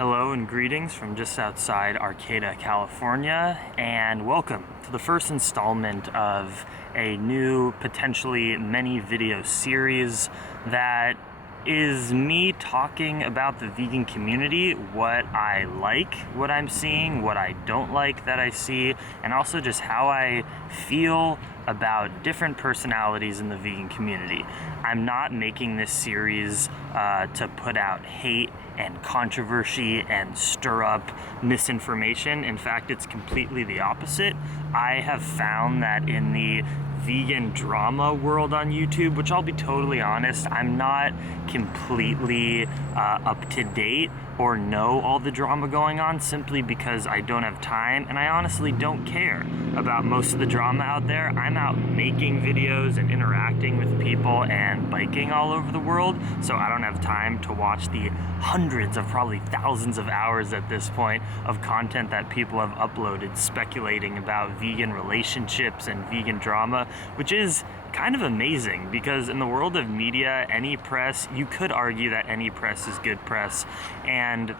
Hello and greetings from just outside Arcata, California, and welcome to the first installment of a new, potentially many video series that is me talking about the vegan community, what I like, what I'm seeing, what I don't like that I see, and also just how I feel about different personalities in the vegan community. I'm not making this series to put out hate and controversy and stir up misinformation. In fact, it's completely the opposite. I have found that in the vegan drama world on YouTube, which I'll be totally honest, I'm not completely up to date or know all the drama going on, simply because I don't have time and I honestly don't care about most of the drama out there. I'm out making videos and interacting with people and biking all over the world, so I don't have time to watch the hundreds of, probably thousands of hours at this point of content that people have uploaded speculating about vegan relationships and vegan drama, which is kind of amazing because in the world of media, any press, you could argue that any press is good press, and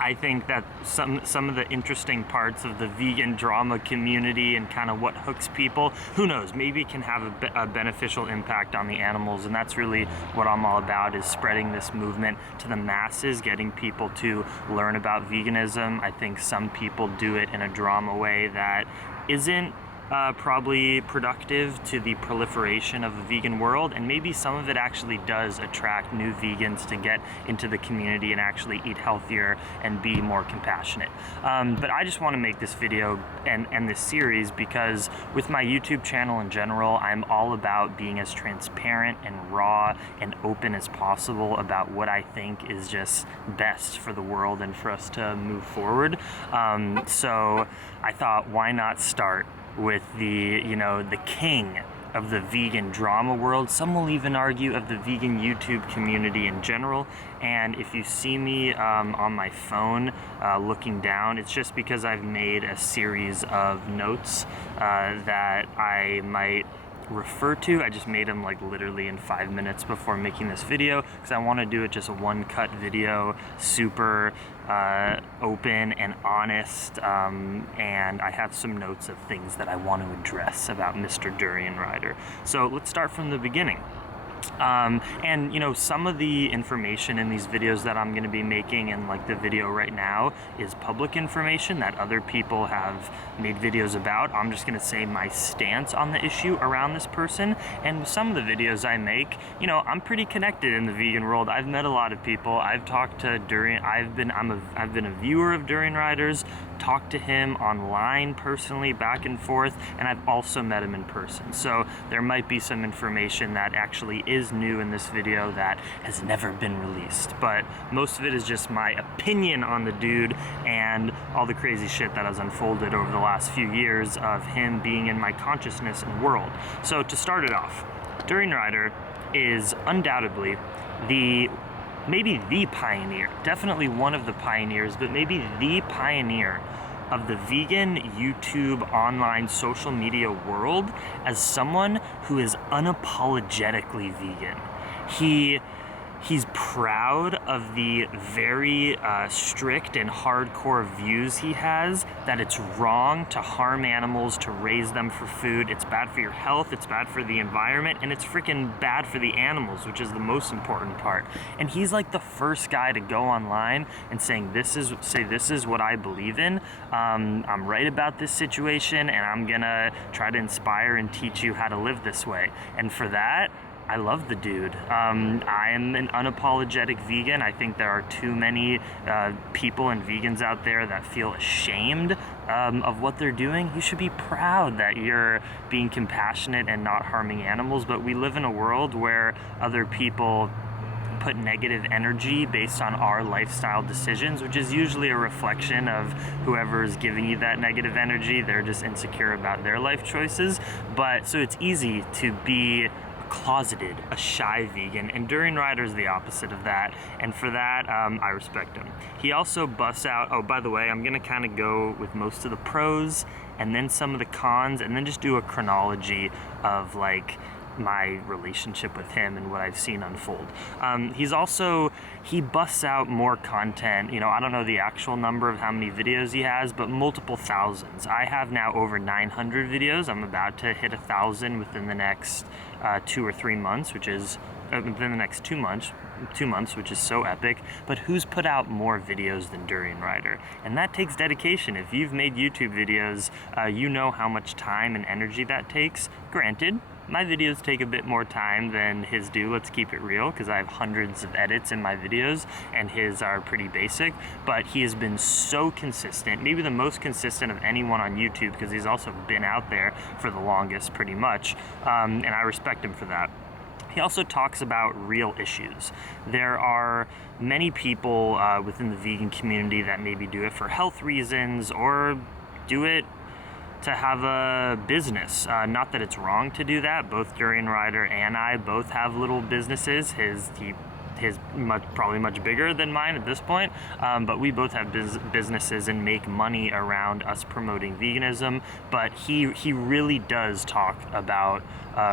I think that some of the interesting parts of the vegan drama community and kind of what hooks people, who knows, maybe can have a beneficial impact on the animals, and that's really what I'm all about, is spreading this movement to the masses, getting people to learn about veganism. I think some people do it in a drama way that isn't probably productive to the proliferation of the vegan world, and maybe some of it actually does attract new vegans to get into the community and actually eat healthier and be more compassionate. But I just want to make this video and this series because with my YouTube channel in general, I'm all about being as transparent and raw and open as possible about what I think is just best for the world and for us to move forward. So I thought, why not start with the king of the vegan drama world. Some will even argue of the vegan YouTube community in general. And if you see me on my phone looking down, it's just because I've made a series of notes that I might refer to. I just made them like literally in 5 minutes before making this video because I want to do it just a one-cut video, super open and honest, and I have some notes of things that I want to address about Mr. Durianrider. So let's start from the beginning. And some of the information in these videos that I'm going to be making, and like the video right now, is public information that other people have made videos about. I'm just going to say my stance on the issue around this person. And some of the videos I make, I'm pretty connected in the vegan world. I've met a lot of people. I've talked to Durian. I've been a viewer of Durianrider's, talked to him online personally, back and forth, and I've also met him in person. So there might be some information that actually is new in this video that has never been released, but most of it is just my opinion on the dude and all the crazy shit that has unfolded over the last few years of him being in my consciousness and world. So to start it off, Durianrider is undoubtedly maybe the pioneer, definitely one of the pioneers, but maybe the pioneer of the vegan YouTube online social media world as someone who is unapologetically vegan. He's proud of the very strict and hardcore views he has, that it's wrong to harm animals, to raise them for food. It's bad for your health, it's bad for the environment, and it's freaking bad for the animals, which is the most important part. And he's like the first guy to go online and saying, this is what I believe in. I'm right about this situation, and I'm gonna try to inspire and teach you how to live this way. And for that, I love the dude. I am an unapologetic vegan. I think there are too many people and vegans out there that feel ashamed of what they're doing. You should be proud that you're being compassionate and not harming animals, but we live in a world where other people put negative energy based on our lifestyle decisions, which is usually a reflection of whoever is giving you that negative energy. They're just insecure about their life choices. But so it's easy to be closeted, a shy vegan, and Durianrider is the opposite of that, and for that, I respect him. He also busts out, oh, by the way, I'm gonna kind of go with most of the pros, and then some of the cons, and then just do a chronology of like my relationship with him and what I've seen unfold. He busts out more content. You know, I don't know the actual number of how many videos he has, but multiple thousands. I have now over 900 videos. I'm about to hit 1,000 within the next 2 or 3 months, which is within the next 2 months, which is so epic. But who's put out more videos than Durianrider? And that takes dedication. If you've made YouTube videos, you know how much time and energy that takes. Granted, my videos take a bit more time than his do, let's keep it real, because I have hundreds of edits in my videos and his are pretty basic, but he has been so consistent, maybe the most consistent of anyone on YouTube, because he's also been out there for the longest pretty much, and I respect him for that. He also talks about real issues. There are many people within the vegan community that maybe do it for health reasons or do it to have a business. Not that it's wrong to do that. Both Durianrider and I both have little businesses. His probably much bigger than mine at this point, but we both have businesses and make money around us promoting veganism. But he really does talk about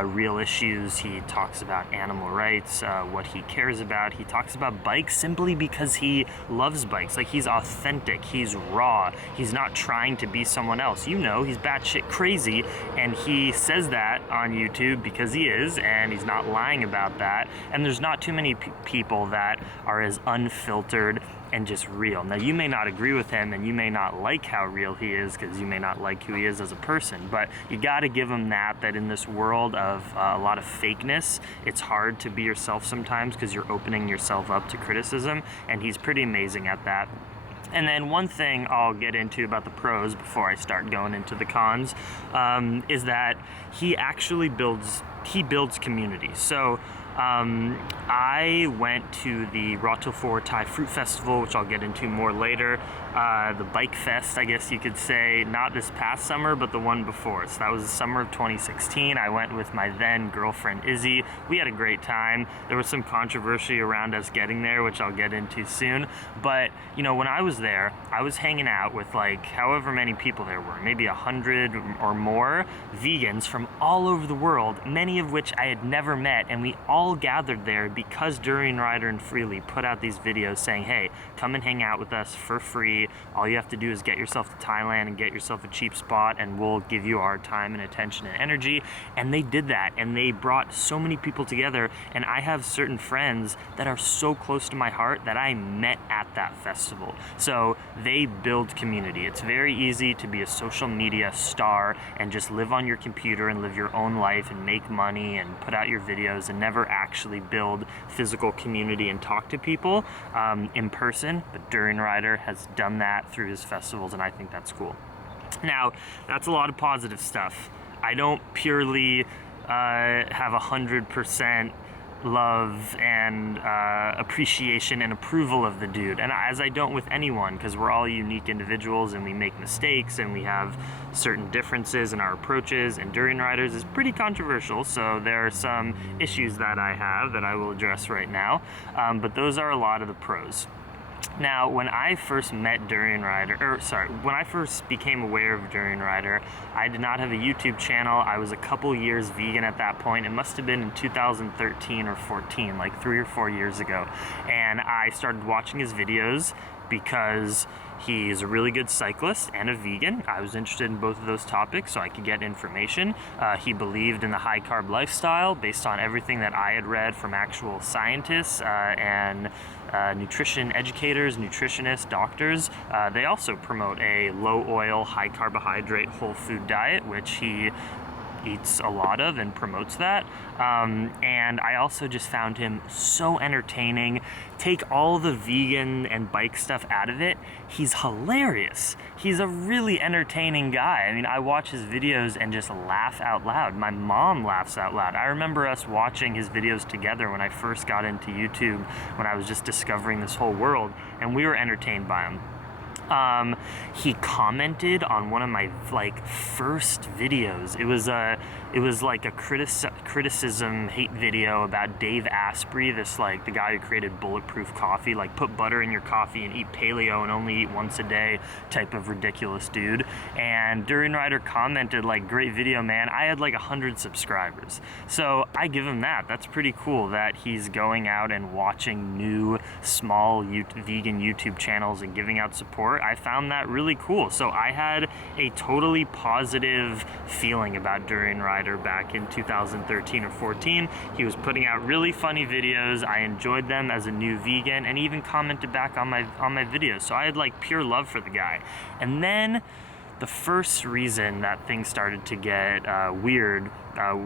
real issues. He talks about animal rights, what he cares about. He talks about bikes simply because he loves bikes. Like, he's authentic, he's raw, he's not trying to be someone else. You know, he's batshit crazy, and he says that on YouTube because he is, and he's not lying about that. And there's not too many people that are as unfiltered and just real. Now, you may not agree with him and you may not like how real he is because you may not like who he is as a person, but you got to give him that in this world of a lot of fakeness, it's hard to be yourself sometimes because you're opening yourself up to criticism, and he's pretty amazing at that. And then one thing I'll get into about the pros before I start going into the cons is that he actually builds community. So I went to the Rochefort Thai Fruit Festival, which I'll get into more later. The Bike Fest, I guess you could say, not this past summer, but the one before. So that was the summer of 2016. I went with my then girlfriend, Izzy. We had a great time. There was some controversy around us getting there, which I'll get into soon. But, you know, when I was there, I was hanging out with like however many people there were, maybe 100 or more vegans from all over the world, many of which I had never met, and we all gathered there because Durianrider and Freely put out these videos saying, hey, come and hang out with us for free. All you have to do is get yourself to Thailand and get yourself a cheap spot, and we'll give you our time and attention and energy. And they did that, and they brought so many people together. And I have certain friends that are so close to my heart that I met at that festival. So they build community. It's very easy to be a social media star and just live on your computer and live your own life and make money and put out your videos and never actually build physical community and talk to people in person. But Durianrider has done that through his festivals, and I think that's cool. Now, that's a lot of positive stuff. I don't purely have 100% love and appreciation and approval of the dude, and as I don't with anyone, because we're all unique individuals and we make mistakes and we have certain differences in our approaches, and Durianrider's is pretty controversial, so there are some issues that I have that I will address right now, but those are a lot of the pros. Now, when I first met when I first became aware of Durianrider, I did not have a YouTube channel. I was a couple years vegan at that point. It must have been in 2013 or 14, like 3 or 4 years ago. And I started watching his videos because he's a really good cyclist and a vegan. I was interested in both of those topics so I could get information. He believed in the high carb lifestyle based on everything that I had read from actual scientists and nutrition educators, nutritionists, doctors. They also promote a low oil, high carbohydrate, whole food diet, which he eats a lot of and promotes that. And I also just found him so entertaining. Take all the vegan and bike stuff out of it, he's hilarious. He's a really entertaining guy. I mean, I watch his videos and just laugh out loud. My mom laughs out loud. I remember us watching his videos together when I first got into YouTube, when I was just discovering this whole world, and we were entertained by him. He commented on one of my like first videos. It was like a criticism hate video about Dave Asprey, this like the guy who created Bulletproof Coffee, like put butter in your coffee and eat paleo and only eat once a day type of ridiculous dude. And Durianrider commented like, great video, man. I had like 100 subscribers. So I give him that. That's pretty cool that he's going out and watching new small vegan YouTube channels and giving out support. I found that really cool. So I had a totally positive feeling about Durianrider back in 2013 or 14. He was putting out really funny videos. I enjoyed them as a new vegan, and he even commented back on my videos. So I had like pure love for the guy. And then the first reason that things started to get weird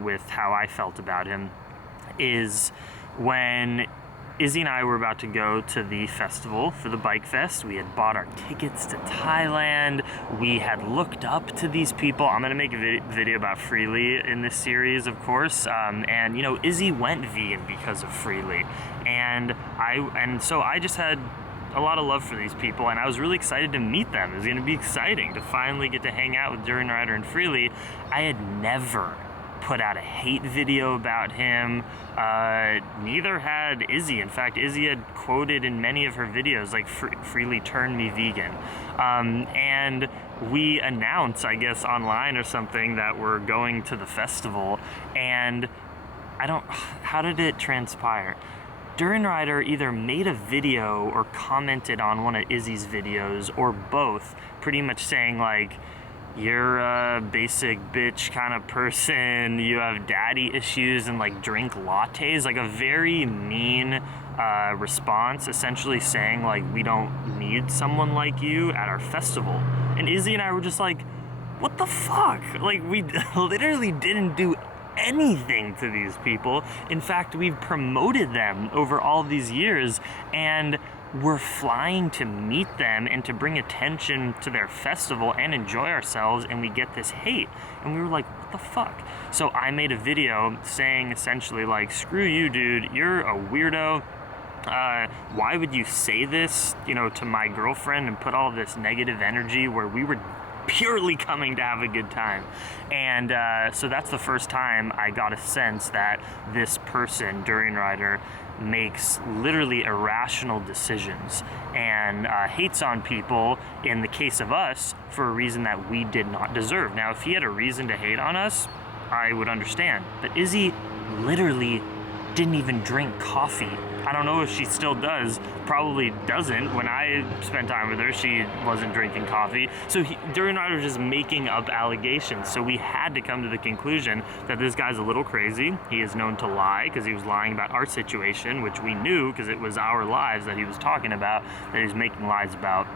with how I felt about him is when Izzy and I were about to go to the festival for the Bike Fest. We had bought our tickets to Thailand. We had looked up to these people. I'm gonna make a video about Freely in this series, of course. And you know, Izzy went vegan because of Freely. And so I just had a lot of love for these people, and I was really excited to meet them. It was gonna be exciting to finally get to hang out with Durianrider and Freely. I had never put out a hate video about him. Neither had Izzy. In fact, Izzy had quoted in many of her videos like Freely turned me vegan. And we announced, I guess online or something, that we're going to the festival, and how did it transpire? Durianrider either made a video or commented on one of Izzy's videos, or both, pretty much saying like, you're a basic bitch kind of person, you have daddy issues and like drink lattes, like a very mean response, essentially saying like, we don't need someone like you at our festival. And Izzy and I were just like, what the fuck? Like, we literally didn't do anything to these people. In fact, we've promoted them over all these years, and we're flying to meet them and to bring attention to their festival and enjoy ourselves, and we get this hate. And we were like, what the fuck? So I made a video saying essentially like, screw you, dude, you're a weirdo. Why would you say this, you know, to my girlfriend and put all this negative energy where we were purely coming to have a good time? And so that's the first time I got a sense that this person, Durianrider, makes literally irrational decisions and hates on people, in the case of us, for a reason that we did not deserve. Now, if he had a reason to hate on us, I would understand. But Izzy literally didn't even drink coffee. I don't know if she still does, probably doesn't. When I spent time with her, she wasn't drinking coffee. So Durianrider was just making up allegations. So we had to come to the conclusion that this guy's a little crazy. He is known to lie, because he was lying about our situation, which we knew because it was our lives that he was talking about, that he was making lies about.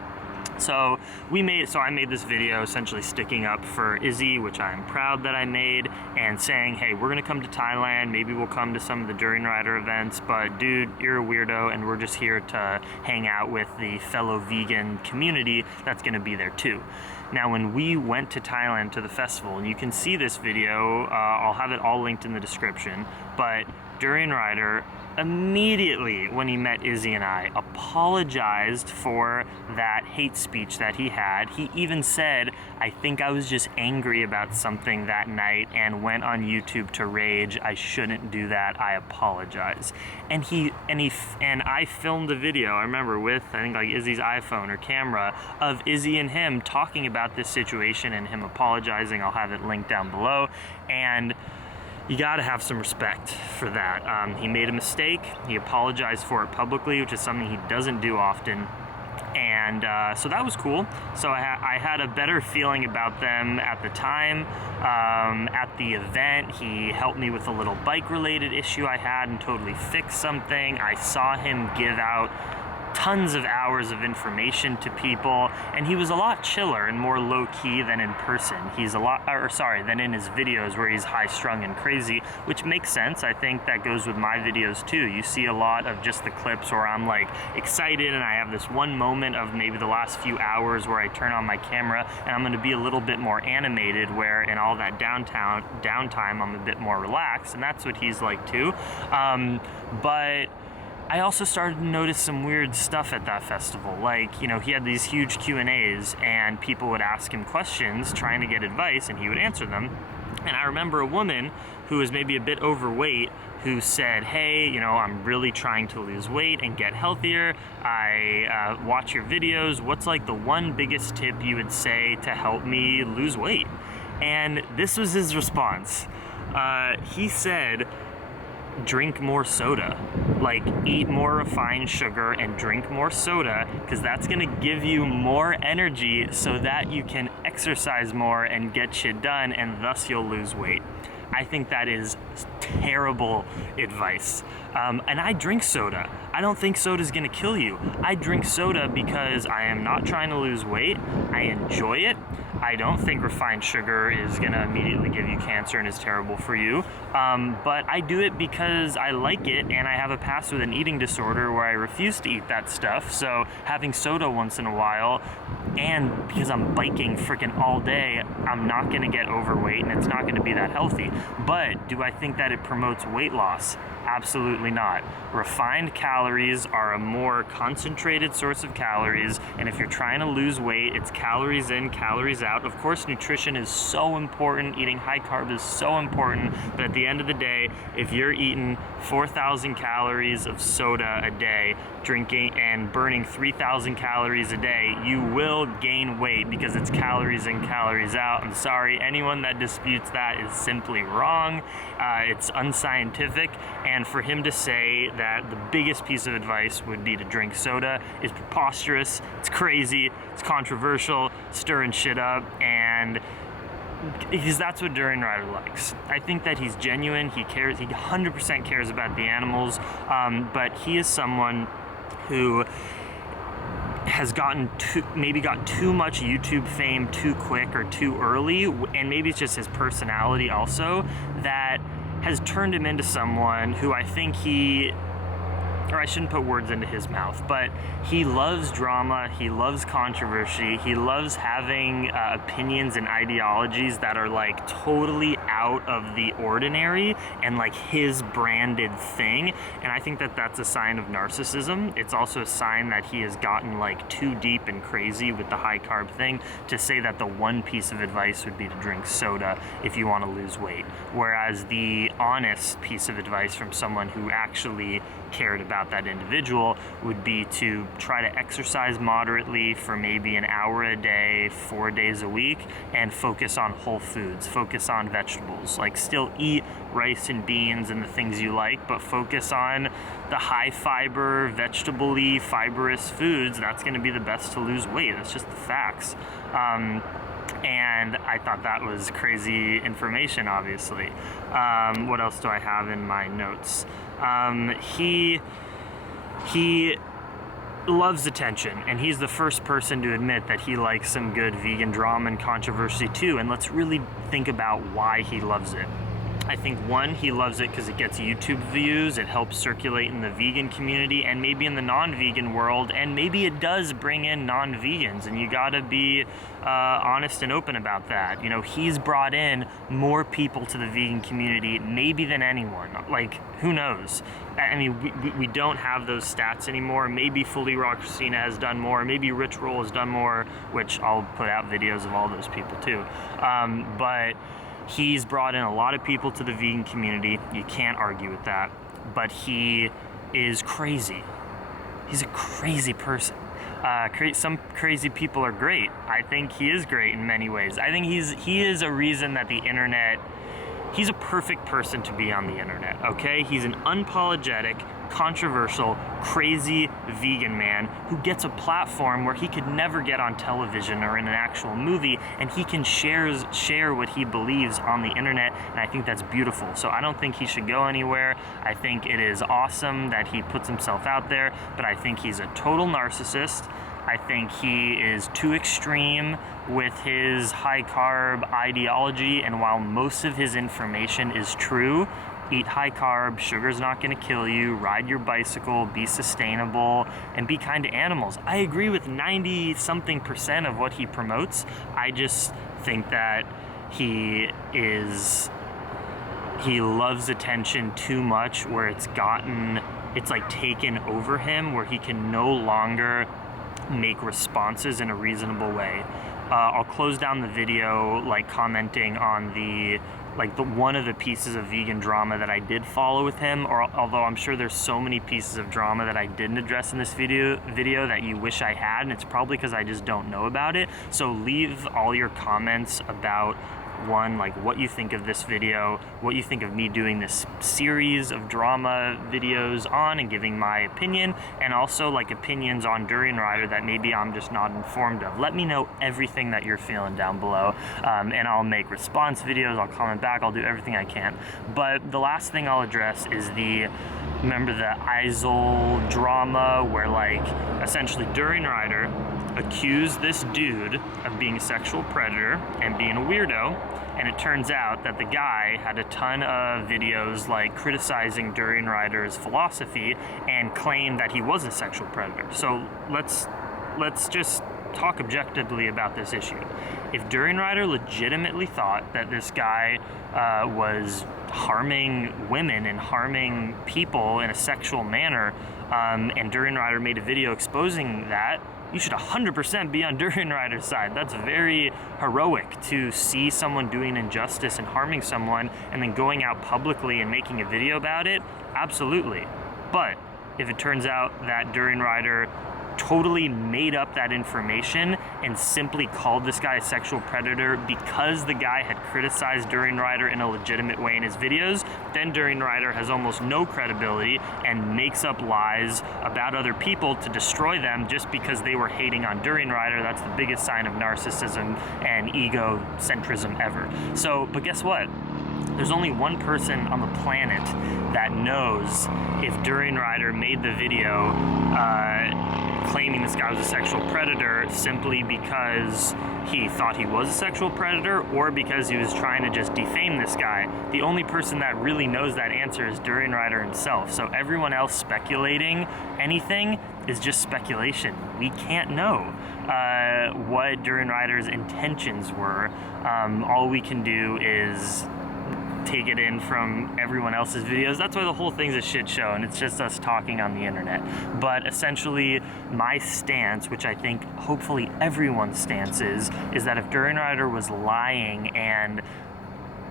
So I made this video essentially sticking up for Izzy, which I'm proud that I made, and saying, hey, we're gonna come to Thailand, maybe we'll come to some of the Durianrider events, but dude, you're a weirdo, and we're just here to hang out with the fellow vegan community that's gonna be there too. Now, when we went to Thailand to the festival, and you can see this video, I'll have it all linked in the description, but Durianrider immediately, when he met Izzy and I, apologized for that hate speech that he had. He even said, I think I was just angry about something that night and went on YouTube to rage. I shouldn't do that. I apologize. And I filmed a video, I remember, with, I think, like Izzy's iPhone or camera, of Izzy and him talking about this situation and him apologizing. I'll have it linked down below. And you gotta have some respect for that. He made a mistake, he apologized for it publicly, which is something he doesn't do often. And so that was cool. So I had a better feeling about them at the time. At the event, he helped me with a little bike-related issue I had and totally fixed something. I saw him give out tons of hours of information to people, and he was a lot chiller and more low-key than in person. He's than in his videos where he's high-strung and crazy, which makes sense. I think that goes with my videos too. You see a lot of just the clips where I'm like excited, and I have this one moment of maybe the last few hours where I turn on my camera and I'm going to be a little bit more animated, where in all that downtime I'm a bit more relaxed, and that's what he's like too. But I also started to notice some weird stuff at that festival. Like, you know, he had these huge Q&As and people would ask him questions trying to get advice and he would answer them. And I remember a woman who was maybe a bit overweight who said, hey, you know, I'm really trying to lose weight and get healthier. I watch your videos. What's like the one biggest tip you would say to help me lose weight? And this was his response. He said, drink more soda. Like, eat more refined sugar and drink more soda, because that's gonna give you more energy so that you can exercise more and get shit done, and thus you'll lose weight. I think that is terrible advice. And I drink soda. I don't think soda's gonna kill you. I drink soda because I am not trying to lose weight. I enjoy it. I don't think refined sugar is gonna immediately give you cancer and is terrible for you. But I do it because I like it, and I have a past with an eating disorder where I refuse to eat that stuff. So having soda once in a while, and because I'm biking freaking all day, I'm not gonna get overweight and it's not gonna be that healthy. But do I think that it promotes weight loss? Absolutely not. Refined calories are a more concentrated source of calories, and if you're trying to lose weight, it's calories in, calories out. Of course, nutrition is so important, eating high carb is so important, but at the end of the day, if you're eating 4,000 calories of soda a day, drinking and burning 3,000 calories a day, you will gain weight because it's calories in, calories out. I'm sorry, anyone that disputes that is simply wrong. It's unscientific, and for him to say that the biggest piece of advice would be to drink soda is preposterous, it's crazy, it's controversial, stirring shit up, and because that's what Durianrider likes. I think that he's genuine, he cares, he 100% cares about the animals, but he is someone who has maybe got too much YouTube fame too quick or too early, and maybe it's just his personality also, that has turned him into someone who I think or I shouldn't put words into his mouth, but he loves drama, he loves controversy, he loves having opinions and ideologies that are like totally out of the ordinary and like his branded thing. And I think that that's a sign of narcissism. It's also a sign that he has gotten like too deep and crazy with the high carb thing to say that the one piece of advice would be to drink soda if you want to lose weight. Whereas the honest piece of advice from someone who actually cared about that individual would be to try to exercise moderately for maybe an hour a day, 4 days a week, and focus on whole foods, focus on vegetables. Like, still eat rice and beans and the things you like, but focus on the high fiber, vegetable-y, fibrous foods. That's going to be the best to lose weight. That's just the facts. And I thought that was crazy information, obviously. What else do I have in my notes? He loves attention, and he's the first person to admit that he likes some good vegan drama and controversy too. And let's really think about why he loves it. I think one, he loves it because it gets YouTube views, it helps circulate in the vegan community and maybe in the non-vegan world, and maybe it does bring in non-vegans, and you gotta be honest and open about that. You know, he's brought in more people to the vegan community maybe than anyone. Like, who knows? I mean, we don't have those stats anymore. Maybe Fully Raw Christina has done more, maybe Rich Roll has done more, which I'll put out videos of all those people too. But he's brought in a lot of people to the vegan community. You can't argue with that. But he is crazy. He's a crazy person. Some crazy people are great. I think he is great in many ways. I think he is a reason that the internet, he's a perfect person to be on the internet, okay? He's an unapologetic, controversial, crazy vegan man who gets a platform where he could never get on television or in an actual movie, and he can share what he believes on the internet, and I think that's beautiful. So I don't think he should go anywhere. I think it is awesome that he puts himself out there, but I think he's a total narcissist. I think he is too extreme with his high carb ideology, and while most of his information is true, eat high carb, sugar's not gonna kill you, ride your bicycle, be sustainable, and be kind to animals. I agree with 90-something% of what he promotes. I just think that he loves attention too much, where it's gotten it's like taken over him, where he can no longer make responses in a reasonable way. I'll close down the video like commenting on the one of the pieces of vegan drama that I did follow with him, or although I'm sure there's so many pieces of drama that I didn't address in this video that you wish I had, and it's probably because I just don't know about it. So leave all your comments about, one, like what you think of this video, what you think of me doing this series of drama videos on and giving my opinion, and also like opinions on Durianrider that maybe I'm just not informed of. Let me know everything that you're feeling down below, and I'll make response videos, I'll comment back, I'll do everything I can. But the last thing I'll address is remember the Isol drama, where like essentially Durianrider accused this dude of being a sexual predator and being a weirdo, and it turns out that the guy had a ton of videos like criticizing Durianrider's philosophy and claimed that he was a sexual predator. So let's just talk objectively about this issue. If Durianrider legitimately thought that this guy was harming women and harming people in a sexual manner, and Durianrider made a video exposing that, you should 100% be on Durianrider's side. That's very heroic to see someone doing injustice and harming someone and then going out publicly and making a video about it. Absolutely. But if it turns out that Durianrider totally made up that information and simply called this guy a sexual predator because the guy had criticized Durianrider in a legitimate way in his videos, then Durianrider has almost no credibility and makes up lies about other people to destroy them just because they were hating on Durianrider. That's the biggest sign of narcissism and egocentrism ever. So, but guess what? There's only one person on the planet that knows if Durianrider made the video claiming this guy was a sexual predator simply because he thought he was a sexual predator or because he was trying to just defame this guy. The only person that really knows that answer is Durianrider himself. So everyone else speculating anything is just speculation. We can't know what Durianrider's intentions were. All we can do is take it in from everyone else's videos. That's why the whole thing's a shit show, and it's just us talking on the internet. But essentially, my stance, which I think hopefully everyone's stance is that if Durianrider was lying and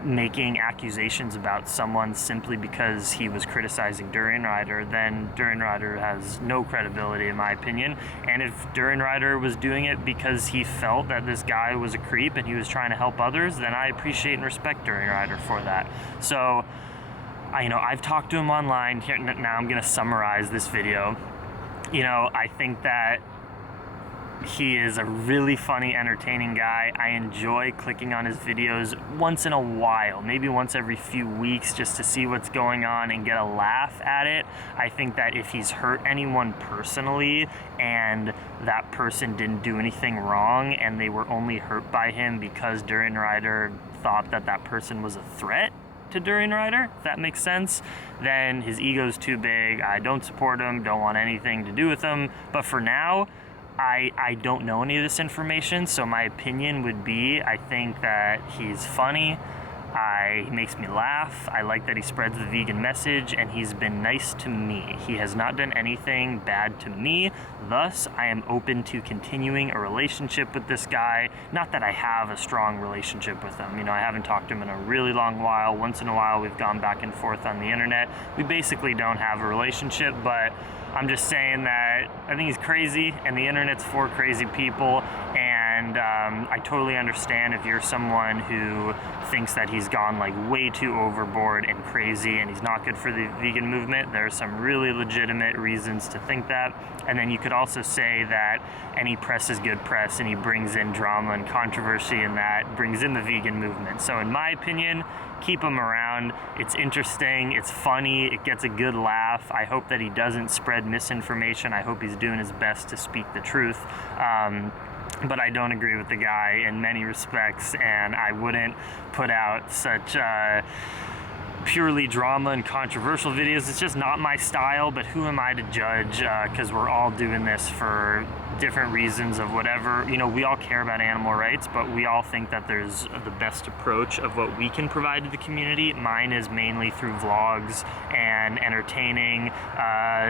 making accusations about someone simply because he was criticizing Durianrider, then Durianrider has no credibility in my opinion. And if Durianrider was doing it because he felt that this guy was a creep and he was trying to help others, then I appreciate and respect Durianrider for that. So, I've talked to him online. Here, now I'm going to summarize this video. I think that he is a really funny, entertaining guy. I enjoy clicking on his videos once in a while, maybe once every few weeks, just to see what's going on and get a laugh at it. I think that if he's hurt anyone personally and that person didn't do anything wrong and they were only hurt by him because Durianrider thought that that person was a threat to Durianrider, if that makes sense, then his ego's too big. I don't support him, don't want anything to do with him. But for now, I don't know any of this information, so my opinion would be, I think that he's funny, he makes me laugh, I like that he spreads the vegan message, and he's been nice to me. He has not done anything bad to me, thus I am open to continuing a relationship with this guy. Not that I have a strong relationship with him, I haven't talked to him in a really long while. Once in a while we've gone back and forth on the internet. We basically don't have a relationship, but I'm just saying that I think he's crazy, and the internet's for crazy people, and I totally understand if you're someone who thinks that he's gone like way too overboard and crazy and he's not good for the vegan movement. There's some really legitimate reasons to think that. And then you could also say that any press is good press, and he brings in drama and controversy, and that brings in the vegan movement. So in my opinion, keep him around. It's interesting, it's funny, it gets a good laugh. I hope that he doesn't spread misinformation. I hope he's doing his best to speak the truth. But I don't agree with the guy in many respects, and I wouldn't put out such purely drama and controversial videos. It's just not my style, but who am I to judge? Because we're all doing this for different reasons of whatever. You know, we all care about animal rights, but we all think that there's the best approach of what we can provide to the community. Mine is mainly through vlogs and entertaining,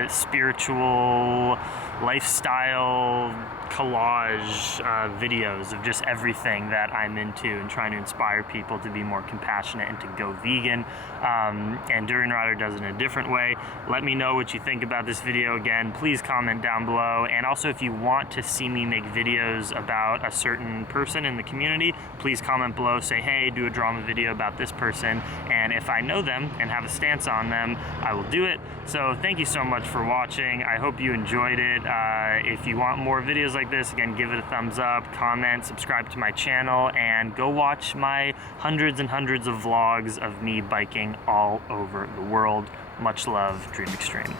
spiritual, lifestyle, collage videos of just everything that I'm into, and trying to inspire people to be more compassionate and to go vegan. And Durianrider does it in a different way. Let me know what you think about this video. Again, please comment down below. And also, if you want to see me make videos about a certain person in the community, please comment below, say, hey, do a drama video about this person. And if I know them and have a stance on them, I will do it. So thank you so much for watching. I hope you enjoyed it. If you want more videos like this, again, give it a thumbs up, comment, subscribe to my channel, and go watch my hundreds and hundreds of vlogs of me biking all over the world. Much love, Dream Extreme.